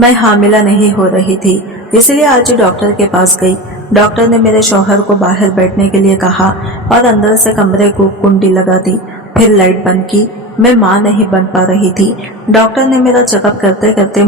मैं हामिला नहीं हो रही थी, इसलिए आज डॉक्टर के पास गई। डॉक्टर ने मेरे शौहर को बाहर बैठने के लिए कहा और अंदर से कमरे को कुंडी लगा दी। फिर लाइट बंद की। मैं माँ नहीं बन पा रही थी। डॉक्टर ने मेरा चेकअप करते करते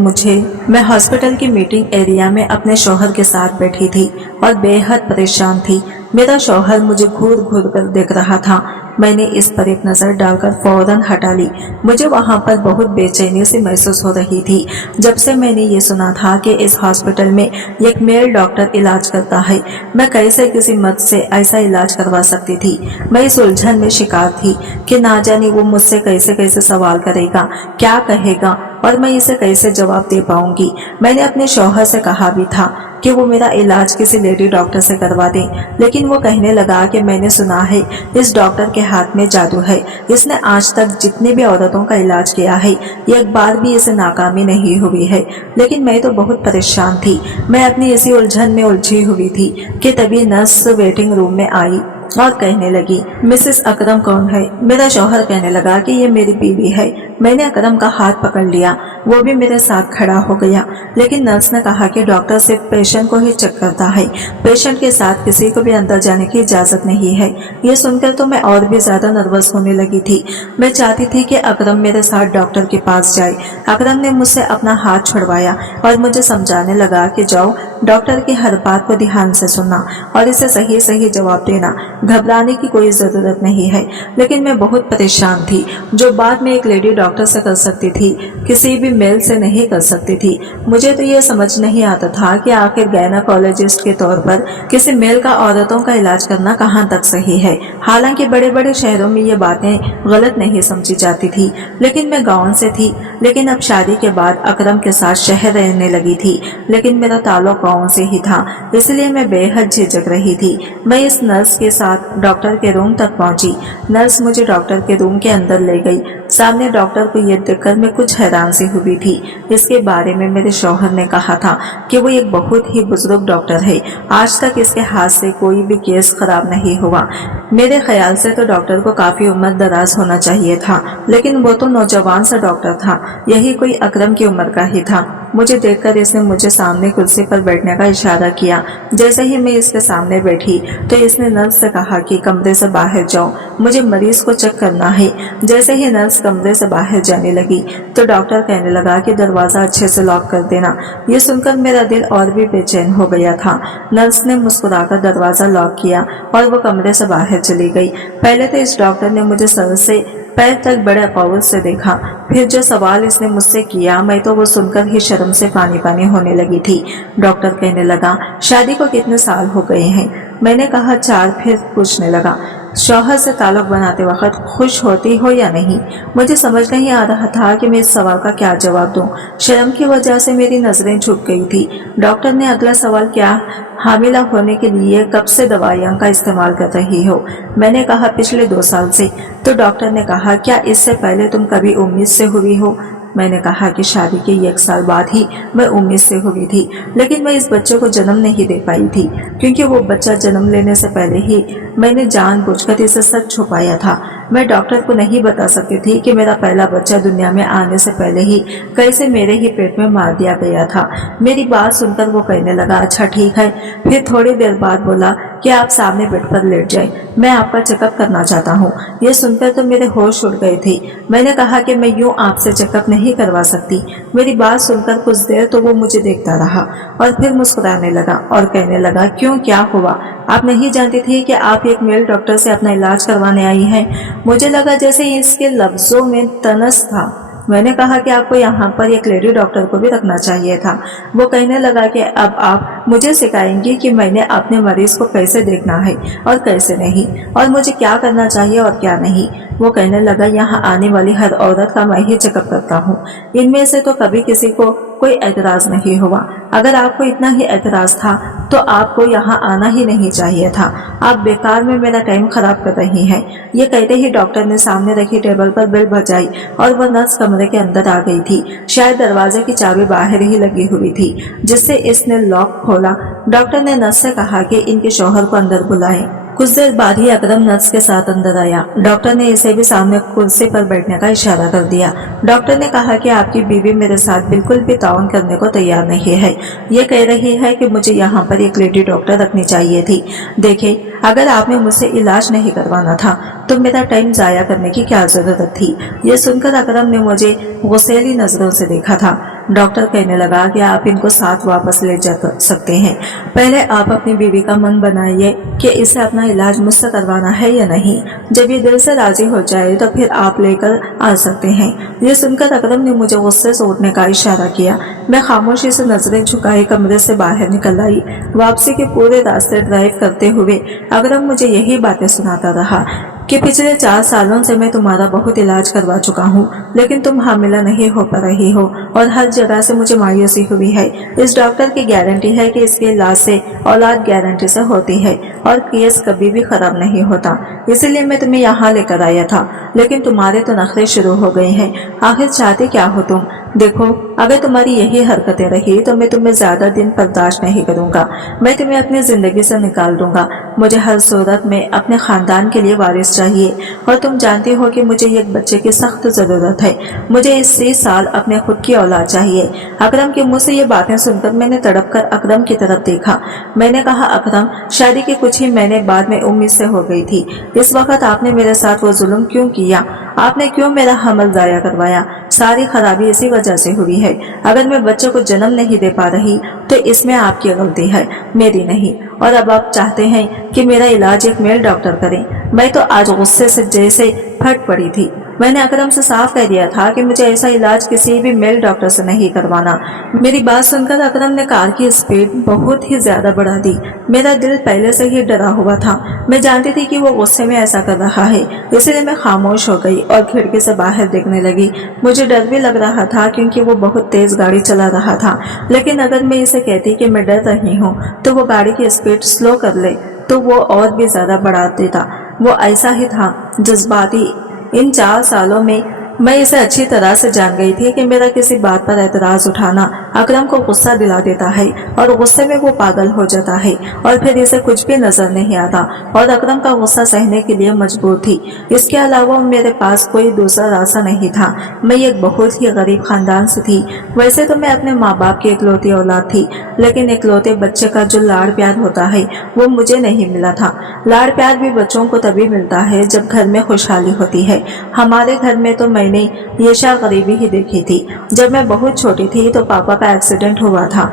मैं हॉस्पिटल की मीटिंग एरिया में अपने शौहर के साथ बैठी थी और बेहद परेशान थी। मेरा शौहर मुझे घूर घूर कर देख रहा था। मैंने इस पर एक नजर डालकर फौरन हटा ली। मुझे वहाँ पर बहुत बेचैनी सी महसूस हो रही थी। जब से मैंने ये सुना था कि इस हॉस्पिटल में एक मेल डॉक्टर इलाज करता है, मैं कैसे किसी मर्द से ऐसा इलाज करवा सकती थी। मैं इस उलझन में शिकार थी कि ना जाने वो मुझसे कैसे कैसे सवाल करेगा, क्या कहेगा और मैं इसे कैसे जवाब दे पाऊंगी। मैंने अपने शौहर से कहा भी था कि वो मेरा इलाज किसी लेडी डॉक्टर से करवा दे, लेकिन वो कहने लगा कि मैंने सुना है इस डॉक्टर के हाथ में जादू है। इसने आज तक जितनी भी औरतों का इलाज किया है, एक बार भी इसे नाकामी नहीं हुई है। लेकिन मैं तो बहुत परेशान थी। मैं अपनी इसी उलझन में उलझी हुई थी कि तभी नर्स वेटिंग रूम में आई और कहने लगी, मिसेस अकरम कौन है? मेरा शौहर कहने लगा कि ये मेरी बीवी है। मैंने अकरम का हाथ पकड़ लिया, वो भी मेरे साथ खड़ा हो गया। लेकिन नर्स ने कहा कि डॉक्टर सिर्फ पेशेंट को ही चेक करता है, पेशेंट के साथ किसी को भी अंदर जाने की इजाजत नहीं है। ये सुनकर तो मैं और भी ज्यादा नर्वस होने लगी थी। मैं चाहती थी कि अकरम मेरे साथ डॉक्टर के पास जाए। अकरम ने मुझसे अपना हाथ छुड़वाया और मुझे समझाने लगा कि जाओ, डॉक्टर की हर बात को ध्यान से सुनना और इसे सही सही जवाब देना। घबराने की कोई जरूरत नहीं है। लेकिन मैं बहुत परेशान थी। जो बात मैं एक लेडी डॉक्टर से कर सकती थी, किसी भी मेल से नहीं कर सकती थी। मुझे तो ये समझ नहीं आता था कि आखिर गायनाकोलॉजिस्ट के तौर पर किसी मेल का औरतों का इलाज करना कहाँ तक सही है। हालांकि बड़े बड़े शहरों में ये बातें गलत नहीं समझी जाती थी, लेकिन मैं गाँव से थी। लेकिन अब शादी के बाद अकरम के साथ शहर रहने लगी थी, लेकिन मेरा ताल्लुक गाँव से ही था, इसलिए मैं बेहद झिझक रही थी। मैं इस नर्स के साथ डॉक्टर के रूम तक पहुंची। नर्स मुझे डॉक्टर के रूम के अंदर ले गई। सामने डॉक्टर को ये देखकर मैं कुछ हैरान सी हुई थी। इसके बारे में मेरे शौहर ने कहा था कि वो एक बहुत ही बुजुर्ग डॉक्टर है, आज तक इसके हाथ से कोई भी केस खराब नहीं हुआ। मेरे ख्याल से तो डॉक्टर को काफी उम्र दराज होना चाहिए था, लेकिन वो तो नौजवान सा डॉक्टर था, यही कोई अकरम की उम्र का ही था। मुझे देखकर इसने मुझे सामने कुर्सी पर बैठने का इशारा किया। जैसे ही मैं इसके सामने बैठी तो इसने नर्स से कहा कि कमरे से बाहर जाओ, मुझे मरीज को चेक करना है। जैसे ही नर्स कमरे से बाहर जाने लगी तो डॉक्टर कहने लगा कि दरवाजा अच्छे से लॉक कर देना। ये सुनकर मेरा दिल और भी बेचैन हो गया था। नर्स ने मुस्कुराकर दरवाजा लॉक किया और वो कमरे से बाहर चली गई। पहले तो इस डॉक्टर ने मुझे सर से पैर तक बड़े कौल से देखा। फिर जो सवाल इसने मुझसे किया, मैं तो वो सुनकर ही शर्म से पानी पानी होने लगी थी। डॉक्टर कहने लगा, शादी को कितने साल हो गए हैं? मैंने कहा 4। फिर पूछने लगा, शौहर से ताल्लुक बनाते वक्त खुश होती हो या नहीं? मुझे समझ नहीं आ रहा था कि मैं इस सवाल का क्या जवाब दूं। शर्म की वजह से मेरी नजरें झुक गई थी। डॉक्टर ने अगला सवाल किया, हामिला होने के लिए कब से दवाइयों का इस्तेमाल कर रही हो? मैंने कहा पिछले 2 साल से। तो डॉक्टर ने कहा, क्या इससे पहले तुम कभी उम्मीद से हुई हो? मैंने कहा कि शादी के 1 साल बाद ही मैं उम्मीद से हुई थी, लेकिन मैं इस बच्चे को जन्म नहीं दे पाई थी, क्योंकि वो बच्चा जन्म लेने से पहले ही मैंने जानबूझकर इसे सच छुपाया था। मैं डॉक्टर को नहीं बता सकती थी कि मेरा पहला बच्चा दुनिया में आने से पहले ही कैसे मेरे ही पेट में मार दिया गया था। मेरी बात सुनकर वो कहने लगा, अच्छा ठीक है। फिर थोड़ी देर बाद बोला कि आप सामने बेड पर लेट जाएं, मैं आपका चेकअप करना चाहता हूँ। ये सुनकर तो मेरे होश उड़ गए थे। मैंने कहा कि मैं यूँ आपसे चेकअप नहीं करवा सकती। मेरी बात सुनकर कुछ देर तो वो मुझे देखता रहा और फिर मुस्कुराने लगा और कहने लगा, क्यों, क्या हुआ? आप नहीं जानती थी कि आप एक मेल डॉक्टर से अपना इलाज करवाने आई हैं? मुझे लगा जैसे इसके लफ्जों में तनस था। मैंने कहा कि आपको यहाँ पर एक लेडी डॉक्टर को भी रखना चाहिए था। वो कहने लगा कि अब आप मुझे सिखाएंगी कि मैंने अपने मरीज को कैसे देखना है और कैसे नहीं, और मुझे क्या करना चाहिए और क्या नहीं। वो कहने लगा, यहाँ आने वाली हर औरत का मैं ही चेकअप करता हूँ। इनमें से तो कभी किसी को कोई एतराज नहीं हुआ। अगर आपको इतना ही एतराज था तो आपको यहाँ आना ही नहीं चाहिए था। आप बेकार में मेरा टाइम खराब कर रही हैं। ये कहते ही डॉक्टर ने सामने रखी टेबल पर बेल बजाई और वह नर्स कमरे के अंदर आ गई थी। शायद दरवाजे की चाबी बाहर ही लगी हुई थी, जिससे इसने लॉक खोला। डॉक्टर ने नर्स से कहा कि इनके शौहर को अंदर बुलाएं। कुछ देर बाद ही अकरम नर्स के साथ अंदर आया। डॉक्टर ने इसे भी सामने कुर्सी पर बैठने का इशारा कर दिया। डॉक्टर ने कहा कि आपकी बीवी मेरे साथ बिल्कुल भी ताउन करने को तैयार नहीं है। ये कह रही है कि मुझे यहाँ पर एक लेडी डॉक्टर रखनी चाहिए थी। देखिए, अगर आपने मुझसे इलाज नहीं करवाना था तो मेरा टाइम जाया करने की क्या जरूरत थी। ये सुनकर अकरम ने मुझे गुस्सैली नजरों से देखा था। डॉक्टर कहने लगा कि आप इनको साथ वापस ले जा सकते हैं। पहले आप अपनी बीवी का मन बनाइए कि इसे अपना इलाज मुझसे करवाना है या नहीं। जब ये दिल से राजी हो जाए तो फिर आप लेकर आ सकते हैं। ये सुनकर अकरम ने मुझे गुस्से से उठने का इशारा किया। मैं खामोशी से नजरें झुकाए कमरे से बाहर निकल आई। वापसी के पूरे रास्ते ड्राइव करते हुए अकरम मुझे यही बातें सुनाता रहा कि पिछले 4 सालों से मैं तुम्हारा बहुत इलाज करवा चुका हूँ, लेकिन तुम हामिला नहीं हो पा रही हो और हर जगह से मुझे मायूसी हुई है। इस डॉक्टर की गारंटी है कि इसके इलाज से औलाद गारंटी से होती है और केस कभी भी खराब नहीं होता। इसीलिए मैं तुम्हें यहाँ लेकर आया था, लेकिन तुम्हारे तो नखरे शुरू हो गए हैं। आखिर चाहते क्या हो तुम? देखो, अगर तुम्हारी यही हरकतें रही तो मैं तुम्हें ज्यादा दिन बर्दाश्त नहीं करूंगा। मैं तुम्हें अपनी जिंदगी से निकाल दूंगा। मुझे हर सूरत में अपने खानदान के लिए वारिस चाहिए और तुम जानती हो कि मुझे एक बच्चे की सख्त जरूरत है। मुझे इसी साल अपने खुद की औलाद चाहिए। अकरम के मुंह से ये बातें सुनकर मैंने तड़प कर अकरम की तरफ देखा। मैंने कहा, अकरम, शादी के कुछ ही महीने बाद में उम्मीद से हो गई थी। इस वक्त आपने मेरे साथ वो जुल्म क्यों किया? आपने क्यों मेरा हमल जाया करवाया? सारी खराबी इसी वजह से हुई है। अगर मैं बच्चे को जन्म नहीं दे पा रही तो इसमें आपकी गलती है, मेरी नहीं। और अब आप चाहते हैं कि मेरा इलाज एक मेल डॉक्टर करे। मैं तो आज गुस्से से जैसे फट पड़ी थी। मैंने अकरम से साफ कह दिया था कि मुझे ऐसा इलाज किसी भी मेल डॉक्टर से नहीं करवाना। मेरी बात सुनकर अकरम ने कार की स्पीड बहुत ही ज्यादा बढ़ा दी। मेरा दिल पहले से ही डरा हुआ था। मैं जानती थी कि वो गुस्से में ऐसा कर रहा है, इसलिए मैं खामोश हो गई और खिड़की से बाहर देखने लगी। मुझे डर भी लग रहा था क्योंकि वो बहुत तेज गाड़ी चला रहा था, लेकिन अगर मैं इसे कहती कि मैं डर रही हूँ तो वो गाड़ी की स्पीड स्लो कर ले तो वो और भी ज्यादा बढ़ा देता। वो ऐसा ही था, जज्बाती। इन 4 सालों में मैं इसे अच्छी तरह से जान गई थी कि मेरा किसी बात पर एतराज उठाना अकरम को गुस्सा दिला देता है और गुस्से में वो पागल हो जाता है और फिर इसे कुछ भी नजर नहीं आता और अकरम का गुस्सा सहने के लिए मजबूर थी। इसके अलावा मेरे पास कोई दूसरा रास्ता नहीं था। मैं एक बहुत ही गरीब खानदान से थी। वैसे तो मैं अपने माँ बाप की इकलौती औलाद थी, लेकिन इकलौते बच्चे का जो लाड़ प्यार होता है वो मुझे नहीं मिला था। लाड़ प्यार भी बच्चों को तभी मिलता है जब घर में खुशहाली होती है। हमारे घर में तो मैंने ये गरीबी ही देखी थी। जब मैं बहुत छोटी थी तो पापा का एक्सीडेंट हुआ था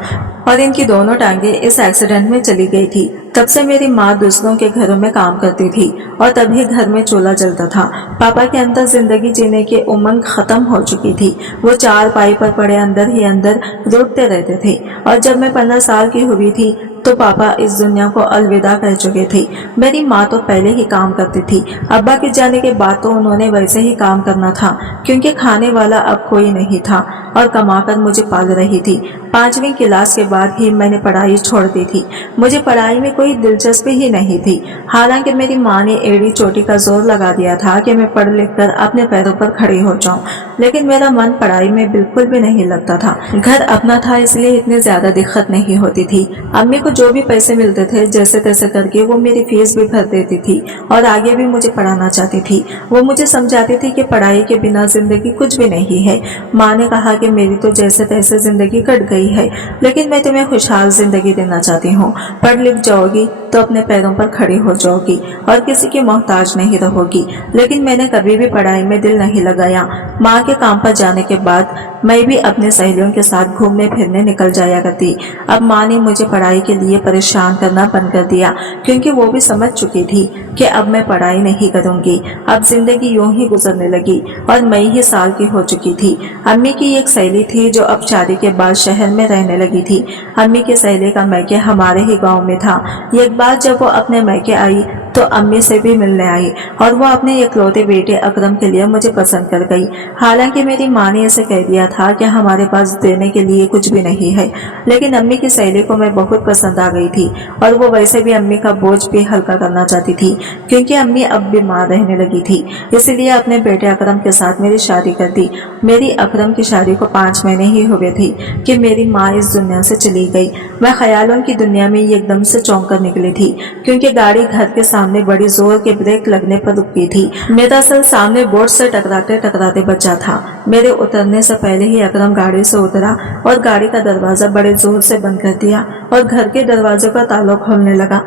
और इनकी दोनों टांगे इस एक्सीडेंट में चली गई थी। तब से मेरी माँ दूसरों के घरों में काम करती थी और तभी घर में चूल्हा जलता था। पापा के अंदर जिंदगी जीने की उमंग खत्म हो चुकी थी। वो 4 पाई पर पड़े अंदर ही अंदर रोते रहते थे और जब मैं 15 साल की हुई थी तो पापा इस दुनिया को अलविदा कह चुके थे। मेरी माँ तो पहले ही काम करती थी। अब्बा के जाने के बाद तो उन्होंने वैसे ही काम करना था क्योंकि खाने वाला अब कोई नहीं था और कमाकर मुझे पाल रही थी। 5वीं क्लास के बाद ही मैंने पढ़ाई छोड़ दी थी। मुझे पढ़ाई में कोई दिलचस्पी ही नहीं थी। हालांकि मेरी माँ ने एड़ी चोटी का जोर लगा दिया था कि मैं पढ़ लिख कर अपने पैरों पर खड़ी हो जाऊं, लेकिन मेरा मन पढ़ाई में बिल्कुल भी नहीं लगता था। घर अपना था इसलिए इतनी ज्यादा दिक्कत नहीं होती थी। अम्मी को जो भी पैसे मिलते थे जैसे तैसे करके वो मेरी फीस भी भर देती थी और आगे भी मुझे पढ़ाना चाहती थी। वो मुझे समझाती थी कि पढ़ाई के बिना जिंदगी कुछ भी नहीं है। माँ ने कहा कि मेरी तो जैसे तैसे जिंदगी कट गई है, लेकिन मैं तुम्हें खुशहाल जिंदगी देना चाहती हूँ। पढ़ लिख जाओगी तो अपने पैरों पर खड़ी हो जाओगी और किसी की मोहताज नहीं रहोगी। लेकिन मैंने कभी भी पढ़ाई में दिल नहीं लगाया। माँ के काम पर जाने के बाद मैं भी अपने सहेलियों के साथ घूमने फिरने निकल जाया करती। अब माँ ने मुझे पढ़ाई के लिए परेशान करना बंद कर दिया क्योंकि वो भी समझ चुकी थी कि अब मैं पढ़ाई नहीं करूंगी। अब जिंदगी यूं ही गुजरने लगी और मैं ही साल की हो चुकी थी। अम्मी की एक सहेली थी जो अब शादी के बाद शहर में रहने लगी थी। अम्मी की सहेली का मैके हमारे ही गाँव में था। एक बार जब वो अपने मैके आई तो अम्मी से भी मिलने आई और वो अपने इकलौते बेटे अकरम के लिए मुझे पसंद कर गई। हालांकि मेरी माँ ने इसे कह दिया था कि हमारे पास देने के लिए कुछ भी नहीं है, लेकिन अम्मी की सहेली को मैं बहुत पसंद आ गई थी और वो वैसे भी अम्मी का बोझ भी हल्का करना चाहती थी, क्योंकि अम्मी अब बीमार रहने लगी थी। इसलिए अपने बेटे अकरम के साथ मेरी शादी कर दी। मेरी अकरम की शादी को 5 महीने ही हुए थे कि मेरी माँ इस दुनिया से चली गई। मैं ख्यालों की दुनिया में एकदम से चौंक कर निकली थी, क्योंकि गाड़ी घर के सामने बड़ी जोर के ब्रेक लगने पर रुकी थी। मेरा सर सामने बोर्ड से टकराते टकराते बचा था। मेरे उतरने से पहले ही अकरम गाड़ी से उतरा और गाड़ी का दरवाजा बड़े जोर से बंद कर दिया और घर के दरवाजे का ताला खोलने लगा।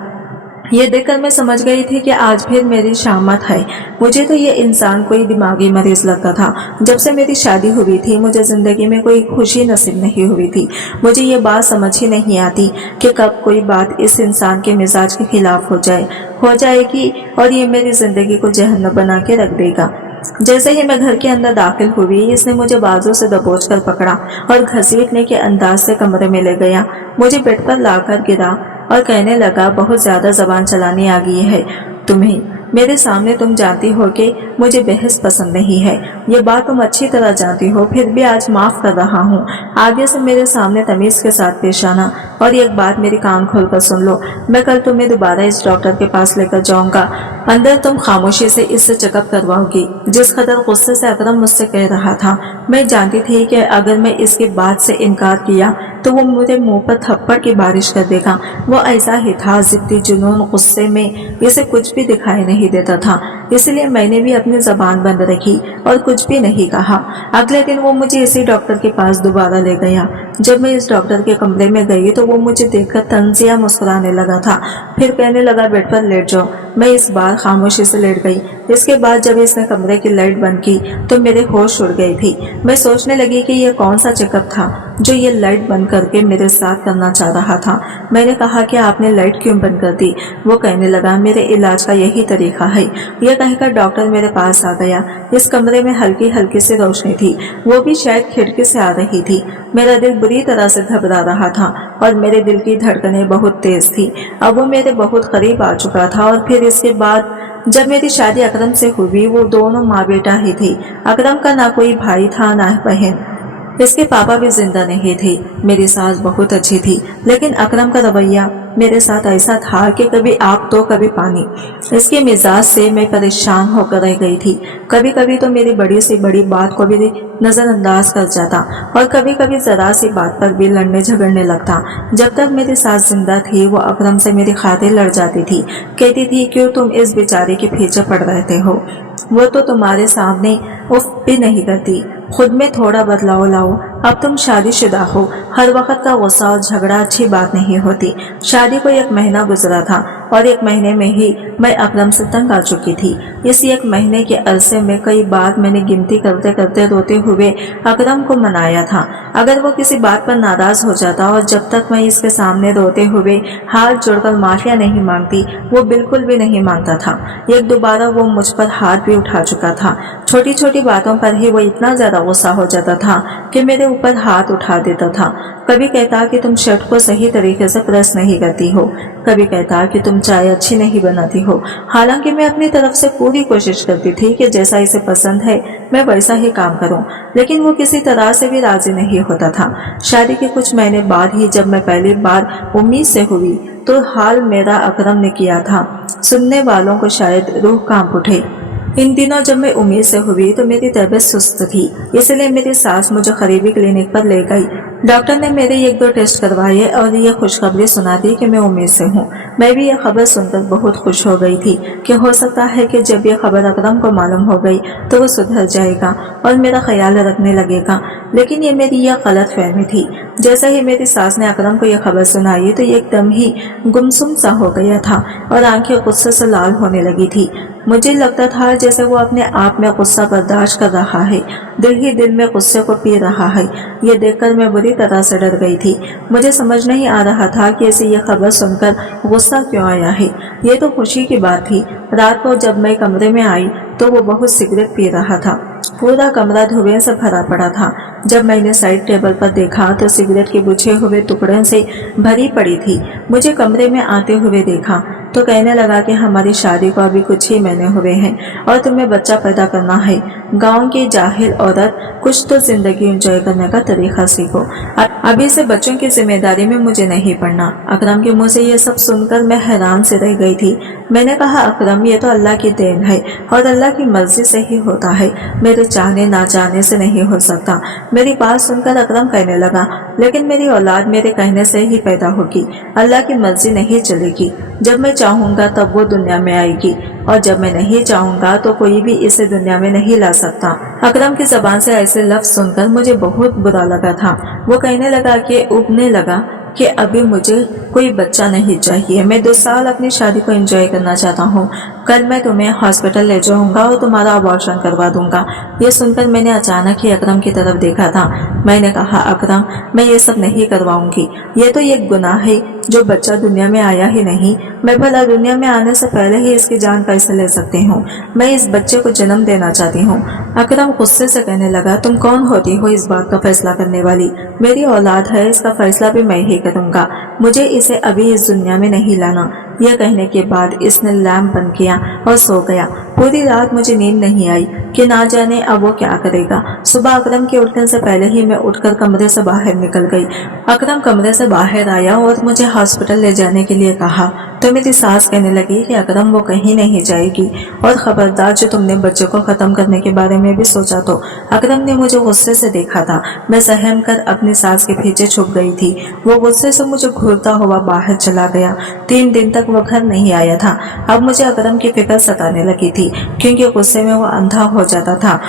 ये देखकर मैं समझ गई थी कि आज फिर मेरी शामत है। मुझे तो ये इंसान कोई दिमागी मरीज लगता था। जब से मेरी शादी हुई थी मुझे जिंदगी में कोई खुशी नसीब नहीं हुई थी। मुझे ये बात समझ ही नहीं आती कि कब कोई बात इस इंसान के मिजाज के खिलाफ हो जाएगी और ये मेरी जिंदगी को जहन्नम बना के रख देगा। जैसे ही मैं घर के अंदर दाखिल हुई, इसने मुझे बाजू से दबोच कर पकड़ा और घसीटने के अंदाज से कमरे में ले गया। मुझे बेड पर लाकर गिरा और कहने लगा, बहुत ज्यादा जबान चलानी आ गई है तुम्हें। मेरे सामने तुम जानती हो कि मुझे बहस पसंद नहीं है। ये बात तुम अच्छी तरह जानती हो, फिर भी आज माफ कर रहा हूँ। आगे से मेरे सामने तमीज के साथ पेश आना। और एक बात मेरी कान खोलकर सुन लो, मैं कल तुम्हें दोबारा इस डॉक्टर के पास लेकर जाऊंगा। अंदर तुम खामोशी से इससे चेकअप करवाओगी। जिस कदर गुस्से से अकरम मुझसे कह रहा था, मैं जानती थी कि अगर मैं इसकी बात से इनकार किया तो वो मुझे मुंह पर थप्पड़ की बारिश कर देगा। वो ऐसा ही था, जिद्दी, जुनून, गुस्से में इसे कुछ भी दिखाई नहीं देता था। इसलिए मैंने भी अपनी जबान बंद रखी और कुछ भी नहीं कहा। अगले दिन वो मुझे इसी डॉक्टर के पास दोबारा ले गया। जब मैं इस डॉक्टर के कमरे में गई तो वो मुझे देखकर तंजिया मुस्कुराने लगा था। फिर कहने लगा, बेड पर लेट जाओ। मैं इस बार खामोशी से लेट गई। इसके बाद जब इसने कमरे की लाइट बंद की तो मेरे होश उड़ गई थी। मैं सोचने लगी कि यह कौन सा चेकअप था जो ये लाइट बंद करके मेरे साथ करना चाह रहा था। मैंने कहा कि आपने लाइट क्यों बंद कर दी? वो कहने लगा, मेरे इलाज का यही तरीका है। यह कहकर डॉक्टर मेरे पास आ गया। इस कमरे में हल्की हल्की सी रोशनी थी, वो भी शायद खिड़की से आ रही थी। मेरा दिल बुरी तरह से घबरा रहा था और मेरे दिल की धड़कनें बहुत तेज थी। अब वो मेरे बहुत करीब आ चुका था। और फिर इसके बाद जब मेरी शादी अकरम से हुई, वो दोनों माँ बेटा ही थे। अकरम का ना कोई भाई था ना बहन। इसके पापा भी जिंदा नहीं थे। मेरी सास बहुत अच्छी थी, लेकिन अकरम का रवैया मेरे साथ ऐसा था कि कभी आग तो कभी पानी। इसके मिजाज से मैं परेशान होकर रह गई थी। कभी कभी तो मेरी बड़ी से बड़ी बात को भी नजरअंदाज कर जाता और कभी कभी जरा सी बात पर भी लड़ने झगड़ने लगता। जब तक मेरी सास जिंदा थी वो अकरम से मेरी खातिर लड़ जाती थी। कहती थी, क्यों तुम इस बेचारे के पीछे पड़ रहते हो? वो तो तुम्हारे सामने उफ भी नहीं करती। खुद में थोड़ा बदलाव लाओ। अब तुम शादीशुदा हो। हर वक्त का गुस्सा और झगड़ा अच्छी बात नहीं होती। शादी को 1 महीना गुजरा था और 1 महीने में ही मैं अकरम से तंग आ चुकी थी। इस 1 महीने के अरसे में कई बार मैंने गिनती करते करते रोते हुए अकरम को मनाया था। अगर वो किसी बात पर नाराज हो जाता और जब तक मैं इसके सामने रोते हुए हाथ जोड़कर माफिया नहीं मांगती, वो बिल्कुल भी नहीं मांगता था। 1-2 बार वो मुझ पर हाथ भी उठा चुका था। छोटी छोटी बातों पर ही वो इतना ज्यादा गुस्सा हो जाता था कि मेरे ऊपर हाथ उठा देता था। कभी कहता कि तुम शर्ट को सही तरीके से प्रेस नहीं करती हो, कभी कहता कि तुम चाय अच्छी नहीं बनाती हो। हालांकि मैं अपनी तरफ से पूरी कोशिश करती थी कि जैसा इसे पसंद है मैं वैसा ही काम करूं, लेकिन वो किसी तरह से भी राजी नहीं होता था। शादी के कुछ महीने बाद ही जब मैं पहली बार उम्मीद से हुई तो हाल मेरा अकरम ने किया था। सुनने वालों को शायद रूह कांप उठे। इन दिनों जब मैं उम्मीद से हुई तो मेरी तबीयत सुस्त थी, इसलिए मेरी सास मुझे करीबी क्लिनिक पर ले गई। डॉक्टर ने मेरे 1-2 टेस्ट करवाए और ये खुशखबरी सुना दी कि मैं उम्मीद से हूँ। मैं भी यह खबर सुनकर बहुत खुश हो गई थी कि हो सकता है कि जब यह खबर अकरम को मालूम हो गई तो वो सुधर जाएगा और मेरा ख्याल रखने लगेगा। लेकिन ये मेरी यह गलत फहमी थी। जैसे ही मेरी सास ने अकरम को यह खबर सुनाई तो एकदम ही गुमसुम सा हो गया था और आंखें गुस्से से लाल होने लगी थी। मुझे लगता था जैसे वो अपने आप में गुस्सा बर्दाश्त कर रहा है, दिल ही दिल में गुस्से को पी रहा है। ये देखकर मैं बुरी तरह से डर गई थी। मुझे समझ नहीं आ रहा था कि इसे ये खबर सुनकर गुस्सा क्यों आया है। ये तो खुशी की बात थी। रात को जब मैं कमरे में आई तो वो बहुत सिगरेट पी रहा था। पूरा कमरा धुएं से भरा पड़ा था। जब मैंने साइड टेबल पर देखा तो सिगरेट के बुझे हुए टुकड़े से भरी पड़ी थी। मुझे कमरे में आते हुए देखा तो कहने लगा कि हमारी शादी को अभी कुछ ही महीने हुए हैं और तुम्हें बच्चा पैदा करना है। गांव की जाहिल औरत, कुछ तो जिंदगी एंजॉय करने का तरीका सीखो। अभी से बच्चों की जिम्मेदारी में मुझे नहीं पड़ना। अकरम के मुंह से ये सब सुनकर मैं हैरान से रह गई थी। मैंने कहा, अकरम, ये तो अल्लाह की देन है और अल्लाह की मर्जी से ही होता है, मेरे चाहने ना चाहने से नहीं हो सकता। मेरी बात सुनकर अकरम कहने लगा, लेकिन मेरी औलाद मेरे कहने से ही पैदा होगी, अल्लाह की मर्जी नहीं चलेगी। जब मैं चाहूंगा तब वो दुनिया में आएगी और जब मैं नहीं चाहूंगा तो कोई भी इसे दुनिया में नहीं ला सकता। अकरम की जबान से ऐसे लफ्ज सुनकर मुझे बहुत बुरा लगा था। वो कहने लगा कि उबने लगा कि अभी मुझे कोई बच्चा नहीं चाहिए, मैं 2 साल अपनी शादी को एंजॉय करना चाहता हूँ। कल मैं तुम्हें हॉस्पिटल ले जाऊंगा और तुम्हारा अबॉर्शन करवा दूंगा। ये सुनकर मैंने अचानक ही अकरम की तरफ देखा था। मैंने कहा, अकरम, मैं ये सब नहीं करवाऊंगी। ये तो एक गुनाह है जो बच्चा दुनिया में आया ही नहीं। मैं भला दुनिया में आने से पहले ही इसकी जान कैसे ले सकती हूँ? मैं इस बच्चे को जन्म देना चाहती हूँ। अकरम गुस्से से कहने लगा, तुम कौन होती हो इस बात का फैसला करने वाली? मेरी औलाद है, इसका फैसला भी मैं ही करूंगा। मुझे इसे अभी इस दुनिया में नहीं लाना। यह कहने के बाद इसने लैंप बंद किया और सो गया। पूरी रात मुझे नींद नहीं आई कि ना जाने अब वो क्या करेगा। सुबह अकरम के उठने से पहले ही मैं उठकर कमरे से बाहर निकल गई। अकरम कमरे से बाहर आया और मुझे हॉस्पिटल ले जाने के लिए कहा तो मेरी सास कहने लगी कि अकरम, वो कहीं नहीं जाएगी और खबरदार, जो तुमने बच्चे को खत्म करने के बारे में भी सोचा तो। अकरम ने मुझे गुस्से से देखा था। मैं सहम कर अपनी सास के पीछे छुप गई थी। वो गुस्से से मुझे घूरता हुआ बाहर चला गया। 3 दिन तक वो घर नहीं आया था। अब मुझे अकरम की फिक्र सताने लगी थी, क्योंकि गुस्से में वो अंधा हो जाता था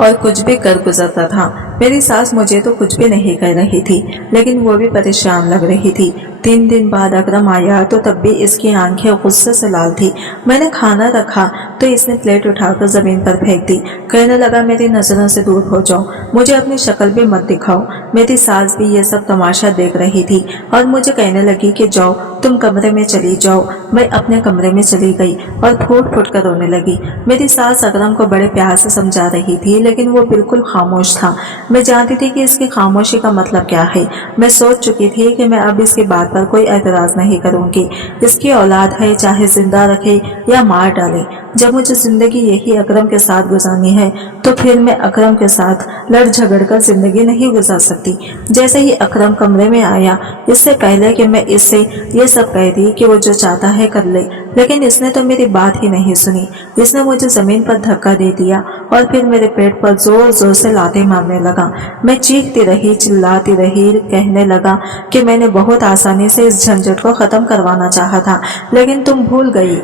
और कुछ भी कर गुजरता था। मेरी सास मुझे तो कुछ भी नहीं कह रही थी, लेकिन वो भी परेशान लग रही थी। 3 दिन बाद अकरम आया तो तब भी इसकी आंखें गुस्से से लाल थी। मैंने खाना रखा तो इसने प्लेट उठाकर जमीन पर फेंक दी। कहने लगा, मेरी नजरों से दूर हो जाओ, मुझे अपनी शक्ल भी मत दिखाओ। मेरी सास भी ये सब तमाशा देख रही थी और मुझे कहने लगी कि जाओ, तुम कमरे में चली जाओ। मैं अपने कमरे में चली गई और फूट फूट कर रोने लगी। मेरी सास अकरम को बड़े प्यार से समझा रही थी, लेकिन वो बिल्कुल खामोश था। मैं जानती थी कि इसकी खामोशी का मतलब क्या है। मैं सोच चुकी थी कि मैं अब इसकी बात पर कोई एतराज नहीं करूंगी। इसकी औलाद है, चाहे जिंदा रखे या मार डाले। जब मुझे जिंदगी यही अकरम के साथ गुजारनी है तो फिर मैं अकरम के साथ लड़ झगड़ कर जिंदगी नहीं गुजार सकती। जैसे ही अकरम कमरे में आया, इससे पहले कि मैं इससे ये सब कह दी कि वो जो चाहता है कर ले, लेकिन इसने तो मेरी बात ही नहीं सुनी। इसने मुझे जमीन पर धक्का दे दिया और फिर मेरे पेट पर जोर जोर से लाते मारने लगा। मैं चीखती रही, चिल्लाती रही, कहने लगा कि मैंने बहुत आसानी से इस झंझट को खत्म करवाना चाहा था, लेकिन तुम भूल गई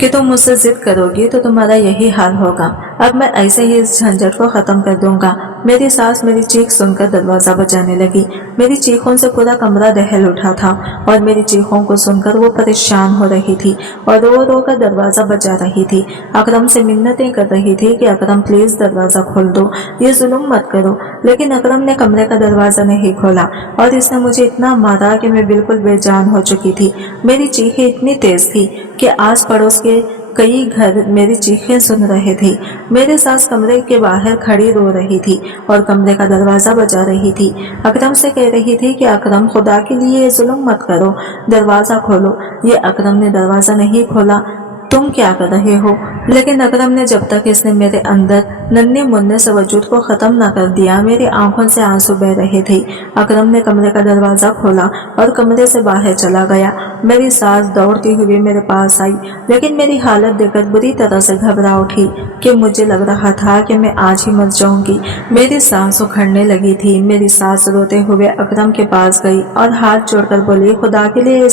कि तुम मुझसे जिद करोगी तो तुम्हारा यही हाल होगा। अब मैं ऐसे ही इस झंझट को खत्म कर दूंगा। मेरी सास मेरी चीख सुनकर दरवाजा बजाने लगी। मेरी चीखों से पूरा कमरा दहल उठा था और मेरी चीखों को सुनकर वो परेशान हो रही थी और रो रो कर दरवाजा बजा रही थी। अकरम से मिन्नतें कर रही थी कि अकरम, प्लीज दरवाजा खोल दो, ये जुल्म मत करो। लेकिन अकरम ने कमरे का दरवाजा नहीं खोला और इसने मुझे इतना मारा कि मैं बिल्कुल बेजान हो चुकी थी। मेरी चीखें इतनी तेज थी कि आस पड़ोस के कई घर मेरी चीखें सुन रहे थे। मेरी सास कमरे के बाहर खड़ी रो रही थी और कमरे का दरवाजा बजा रही थी। अकरम से कह रही थी कि अकरम, खुदा के लिए ये जुल्म मत करो, दरवाजा खोलो। ये अकरम ने दरवाजा नहीं खोला। तुम क्या कर रहे हो? लेकिन अकरम ने जब तक इसने मेरे अंदर नन्हे मुन्ने से वजूद को खत्म न कर दिया, मेरी आंखों से आंसू बह रहे थे। अकरम ने कमरे का दरवाजा खोला और कमरे से बाहर चला गया। मेरी सास दौड़ती हुई मेरे पास आई, लेकिन मेरी हालत देखकर बुरी तरह से घबरा उठी कि मुझे लग रहा था कि मैं आज ही मर जाऊंगी। मेरी सांस उखड़ने लगी थी। मेरी सास रोते हुए अकरम के पास गई और हाथ जोड़कर बोली, खुदा के लिए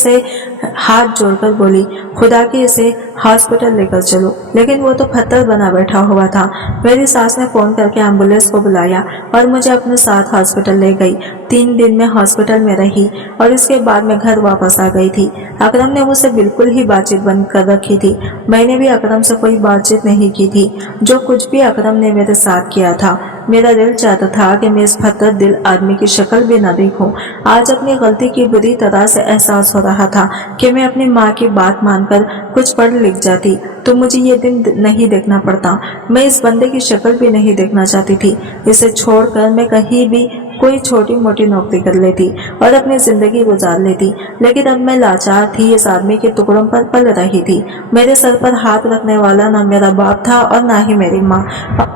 इसे हॉस्पिटल लेकर चलो। लेकिन वो तो पत्थर बना बैठा हुआ था। मेरी सास ने फोन करके एम्बुलेंस को बुलाया और मुझे अपने साथ हॉस्पिटल ले गई। 3 दिन में हॉस्पिटल में रही और इसके बाद मैं घर वापस आ गई थी। अकरम ने मुझसे बिल्कुल ही बातचीत बंद कर रखी थी। मैंने भी अकरम से कोई बातचीत नहीं की थी। जो कुछ भी अकरम ने मेरे साथ किया था, मेरा दिल चाहता था कि मैं इस पत्थर दिल आदमी की शक्ल भी न देखूं। आज अपनी गलती की बुरी तरह से एहसास हो रहा था कि मैं अपनी माँ की बात मानकर कुछ पढ़ लिख जाती तो मुझे ये दिन नहीं देखना पड़ता। मैं इस बंदे की शक्ल भी नहीं देखना चाहती थी। इसे छोड़कर मैं कहीं भी कोई छोटी मोटी नौकरी कर लेती और अपनी जिंदगी गुजार लेती, लेकिन अब मैं लाचार थी, इस आदमी के टुकड़ों पर पल रही थी। मेरे सर पर हाथ रखने वाला ना मेरा बाप था और ना ही मेरी माँ,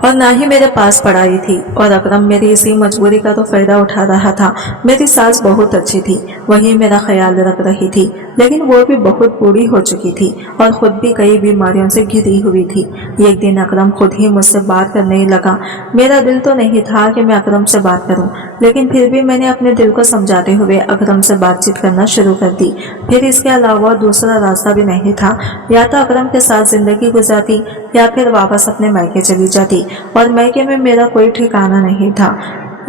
और ना ही मेरे पास पढ़ाई थी। और अकरम मेरी इसी मजबूरी का तो फायदा उठा रहा था। मेरी सास बहुत अच्छी थी, वही मेरा ख्याल रख रही थी, लेकिन वो भी बहुत बूढ़ी हो चुकी थी और खुद भी कई बीमारियों से घिरी हुई थी। एक दिन अकरम खुद ही मुझसे बात करने लगा। मेरा दिल तो नहीं था कि मैं अकरम से बात करूं, लेकिन फिर भी मैंने अपने दिल को समझाते हुए अकरम से बातचीत करना शुरू कर दी। फिर इसके अलावा दूसरा रास्ता भी नहीं था। या तो अकरम के साथ जिंदगी गुजारती या फिर वापस अपने मायके चली जाती, और मायके में मेरा कोई ठिकाना नहीं था।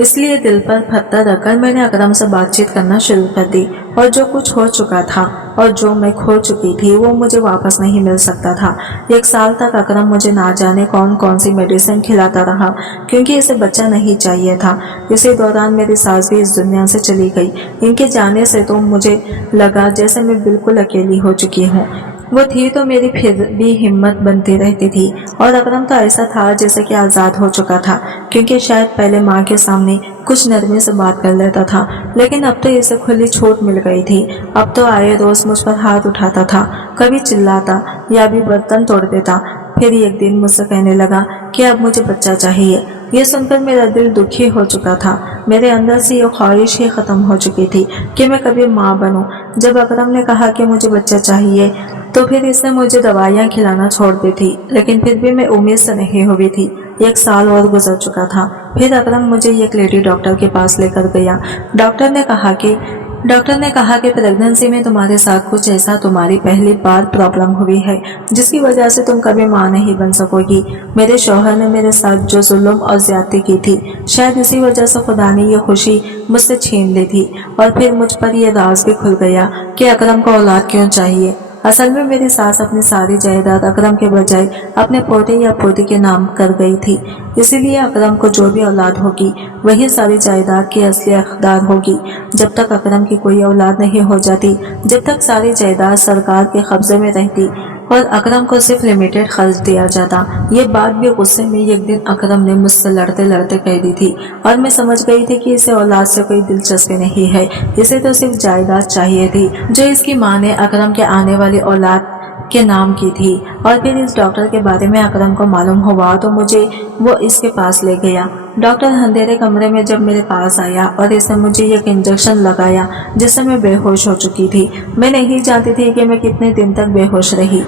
इसलिए दिल पर पत्थर रखकर मैंने अकरम से बातचीत करना शुरू कर दी। और जो कुछ हो चुका था और जो मैं खो चुकी थी वो मुझे वापस नहीं मिल सकता था। 1 साल तक अकरम मुझे ना जाने कौन कौन सी मेडिसिन खिलाता रहा, क्योंकि इसे बच्चा नहीं चाहिए था। इसी दौरान मेरी सास भी इस दुनिया से चली गई। इनके जाने से तो मुझे लगा जैसे मैं बिल्कुल अकेली हो चुकी हूँ। वो थी तो मेरी फिर भी हिम्मत बनती रहती थी। और अकरम तो ऐसा था जैसे कि आज़ाद हो चुका था, क्योंकि शायद पहले माँ के सामने कुछ नरमी से बात कर लेता था, लेकिन अब तो इसे खुली छूट मिल गई थी। अब तो आए रोज मुझ पर हाथ उठाता था, कभी चिल्लाता या भी बर्तन तोड़ देता। फिर एक दिन मुझसे कहने लगा कि अब मुझे बच्चा चाहिए। ये सुनकर मेरा दिल दुखी हो चुका था। मेरे अंदर से ये ख्वाहिश ही खत्म हो चुकी थी कि मैं कभी माँ बनूं। जब अकरम ने कहा कि मुझे बच्चा चाहिए तो फिर इसने मुझे दवाइयाँ खिलाना छोड़ दी थी, लेकिन फिर भी मैं उम्मीद से नहीं हुई थी। 1 साल और गुजर चुका था। फिर अकरम मुझे एक लेडी डॉक्टर के पास लेकर गया। डॉक्टर ने कहा कि प्रेगनेंसी में तुम्हारे साथ कुछ ऐसा तुम्हारी पहली बार प्रॉब्लम हुई है, जिसकी वजह से तुम कभी माँ नहीं बन सकोगी। मेरे शौहर ने मेरे साथ जो जुल्म और ज्यादती की थी, शायद इसी वजह से खुदा ने ये खुशी मुझसे छीन ली थी। और फिर मुझ पर यह राज भी खुल गया कि अकरम को औलाद क्यों चाहिए। असल में मेरी सास अपनी सारी जायदाद अकरम के बजाय अपने पोते या पोती के नाम कर गई थी। इसीलिए अकरम को जो भी औलाद होगी वही सारी जायदाद की असली हकदार होगी। जब तक अकरम की कोई औलाद नहीं हो जाती, जब तक सारी जायदाद सरकार के कब्जे में रहती और अकरम को सिर्फ लिमिटेड खर्च दिया जाता। ये बात भी गुस्से में एक दिन अकरम ने मुझसे लड़ते लड़ते कह दी थी, और मैं समझ गई थी कि इसे औलाद से कोई दिलचस्पी नहीं है। इसे तो सिर्फ जायदाद चाहिए थी जो इसकी माँ ने अकरम के आने वाली औलाद के नाम की थी। और फिर इस डॉक्टर के बारे में अकरम को मालूम हुआ तो मुझे वो इसके पास ले गया। डॉक्टर अंधेरे कमरे में जब मेरे पास आया और इसने मुझे एक इंजेक्शन लगाया जिससे मैं बेहोश हो चुकी थी। मैं नहीं जानती थी कि मैं कितने दिन तक बेहोश रही,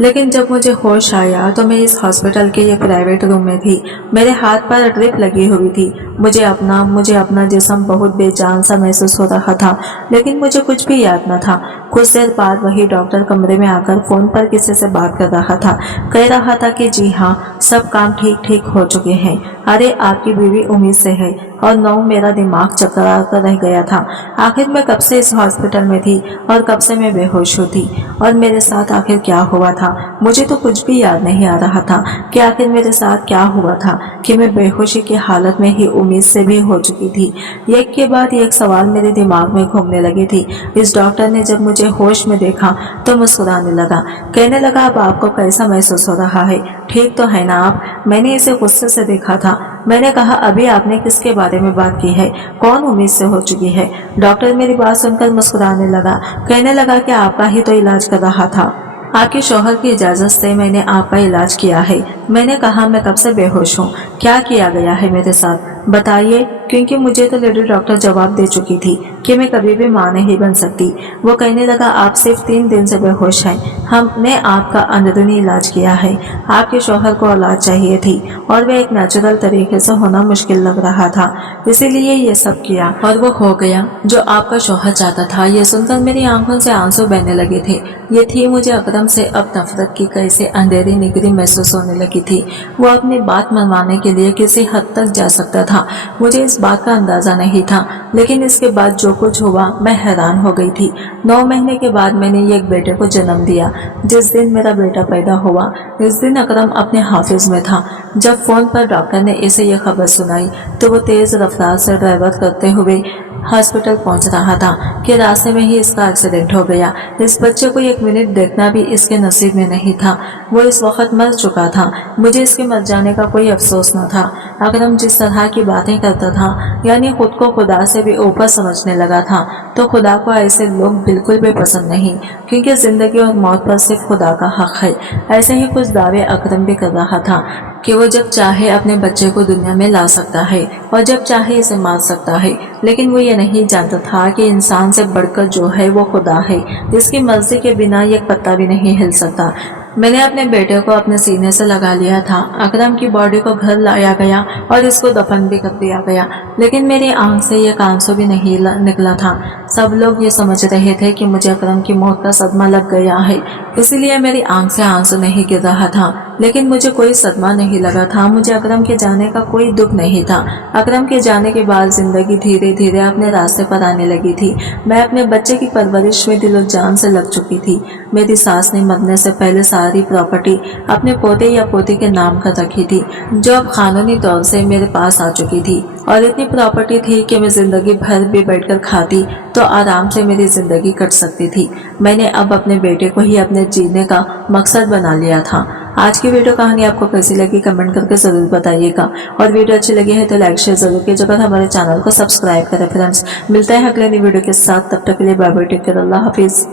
लेकिन जब मुझे होश आया तो मैं इस हॉस्पिटल के एक प्राइवेट रूम में थी। मेरे हाथ पर ड्रिप लगी हुई थी। मुझे अपना जिस्म बहुत बेजान सा महसूस हो रहा था, लेकिन मुझे कुछ भी याद न था। कुछ देर बाद वही डॉक्टर कमरे में आकर फोन पर किसी से बात कर रहा था। कह रहा था कि जी हाँ, सब काम ठीक हो चुके हैं। अरे आपकी बीवी उम्मीद से है। और नौ मेरा दिमाग चकरा कर रह गया था। आखिर मैं कब से इस हॉस्पिटल में थी और कब से मैं बेहोश थी, और मेरे साथ आखिर क्या हुआ था। मुझे तो कुछ भी याद नहीं आ रहा था कि आखिर मेरे साथ क्या हुआ था कि मैं बेहोशी की हालत में ही उम्मीद से भी हो चुकी थी। एक के बाद एक सवाल मेरे दिमाग में घूमने लगे थे। इस डॉक्टर ने जब मुझे होश में देखा तो मुस्कुराने लगा। कहने लगा, अब आपको कैसा महसूस हो रहा है? ठीक तो है ना आप? मैंने इसे गुस्से से देखा था। मैंने कहा, अभी आपने किसके बारे में बात की है? कौन उम्मीद से हो चुकी है? डॉक्टर मेरी बात सुनकर मुस्कुराने लगा। कहने लगा कि आपका ही तो इलाज कर रहा था। आपके शौहर की इजाजत से मैंने आपका इलाज किया है। मैंने कहा, मैं कब से बेहोश हूँ? क्या किया गया है मेरे साथ? बताइए, क्योंकि मुझे तो लेडी डॉक्टर जवाब दे चुकी थी कि मैं कभी भी माँ नहीं बन सकती। वो कहने लगा, आप सिर्फ 3 दिन से बेहोश हैं। हमने आपका अंदरूनी इलाज किया है। आपके शौहर को औलाद चाहिए थी और वह एक नेचुरल तरीके से होना मुश्किल लग रहा था, इसीलिए ये सब किया और वो हो गया जो आपका शौहर चाहता था। ये सुनकर मेरी आंखों से आंसू बहने लगे थे। ये थी मुझे अकरम से अब नफरत की कैसे अंधेरी निगरी महसूस होने लगी थी। वो अपनी बात मनवाने के लिए किसी हद तक जा सकता था। मुझे इस बात का अंदाजा नहीं था, लेकिन इसके बाद जो कुछ हुआ मैं हैरान हो गई थी। 9 महीने के बाद मैंने एक बेटे को जन्म दिया। जिस दिन मेरा बेटा पैदा हुआ, इस दिन अकरम अपने हाफिज में था। जब फोन पर डॉक्टर ने इसे यह खबर सुनाई तो वो तेज रफ्तार से ड्राइवर करते हुए हॉस्पिटल पहुंच रहा था कि रास्ते में ही इसका एक्सीडेंट हो गया। इस बच्चे को 1 मिनट देखना भी इसके नसीब में नहीं था। वो इस वक्त मर चुका था। मुझे इसके मर जाने का कोई अफसोस न था। अकरम जिस तरह की बातें करता था, यानी खुद को खुदा से भी ऊपर समझने लगा था, तो खुदा को ऐसे लोग बिल्कुल भी पसंद नहीं, क्योंकि जिंदगी और मौत पर सिर्फ खुदा का हक है। ऐसे ही कुछ दावे अकरम भी कर रहा था कि वो जब चाहे अपने बच्चे को दुनिया में ला सकता है और जब चाहे इसे मार सकता है, लेकिन वो ये नहीं जानता था कि इंसान से बढ़कर जो है वो खुदा है, जिसकी मर्जी के बिना एक पत्ता भी नहीं हिल सकता। मैंने अपने बेटे को अपने सीने से लगा लिया था। अकरम की बॉडी को घर लाया गया और इसको दफन भी कर दिया गया, लेकिन मेरी आंख से एक आंसू भी नहीं निकला था। सब लोग ये समझ रहे थे कि मुझे अकरम की मौत का सदमा लग गया है, इसीलिए मेरी आंख से आंसू नहीं गिर रहा था, लेकिन मुझे कोई सदमा नहीं लगा था। मुझे अकरम के जाने का कोई दुख नहीं था। अकरम के जाने के बाद जिंदगी धीरे धीरे अपने रास्ते पर आने लगी थी। मैं अपने बच्चे की परवरिश में दिलो जान से लग चुकी थी। मेरी सास ने मरने से पहले सारी प्रॉपर्टी अपने पोते या पोती के नाम कर रखी थी, जो अब कानूनी तौर से मेरे पास आ चुकी थी, और इतनी प्रॉपर्टी थी कि मैं जिंदगी भर भी बैठकर खाती तो आराम से मेरी जिंदगी कट सकती थी। मैंने अब अपने बेटे को ही अपने जीने का मकसद बना लिया था। आज की वीडियो कहानी आपको कैसी लगी कमेंट करके जरूर बताइएगा, और वीडियो अच्छी लगी है तो लाइक शेयर जरूर कीजिएगा, हमारे चैनल को सब्सक्राइब करें। फ्रेंड्स, मिलते हैं अगले नई वीडियो के साथ, तब तक के लिए बाय बाय, टेक केयर, अल्लाह हाफिज।